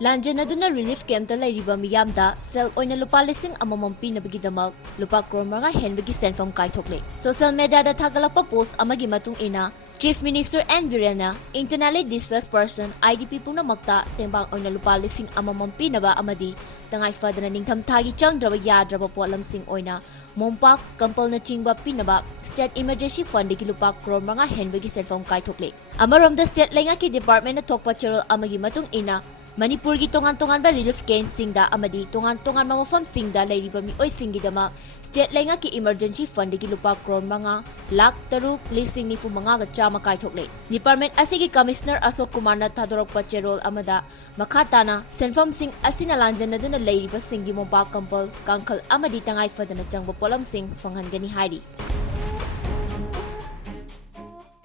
Lanjanaduna relief camp ta Leiriba Meeyamda sel oina lupa lising amamam pinabagidamak lupa Crore Henbagi Senfam Kaithokle. Social media da thagalakpa post amagi matung ina Chief Minister N. Virena, internally displaced person IDP punamakta tembang oina lupa lising amamam pinaba amadi tangai fadana ningtham thagi changdraba yadraba polam sing oina mompak kampal na chingba pinaba state emergency fund ki lupa Crore Henbagi Senfam Kaithokle. Amaramda state lenga ki department na thokpa charol amagi matung ina Manipur ki tongan-tongan ba relief camp singda amadi tongan-tongan mamafam singda Leiriba mi oi singidama state lenga ki emergency fund ki lupa Crore lakh taruk Lising ni fu manga ga chama Kaithokle. Department asigi commissioner Asok Kumar na thadorok pa cherol amada makhatana Senfam sing asina lanjan naduna Leiriba singi mompa kampal kangkal amadi tangai fadana changba polam sing fanghangani hairi.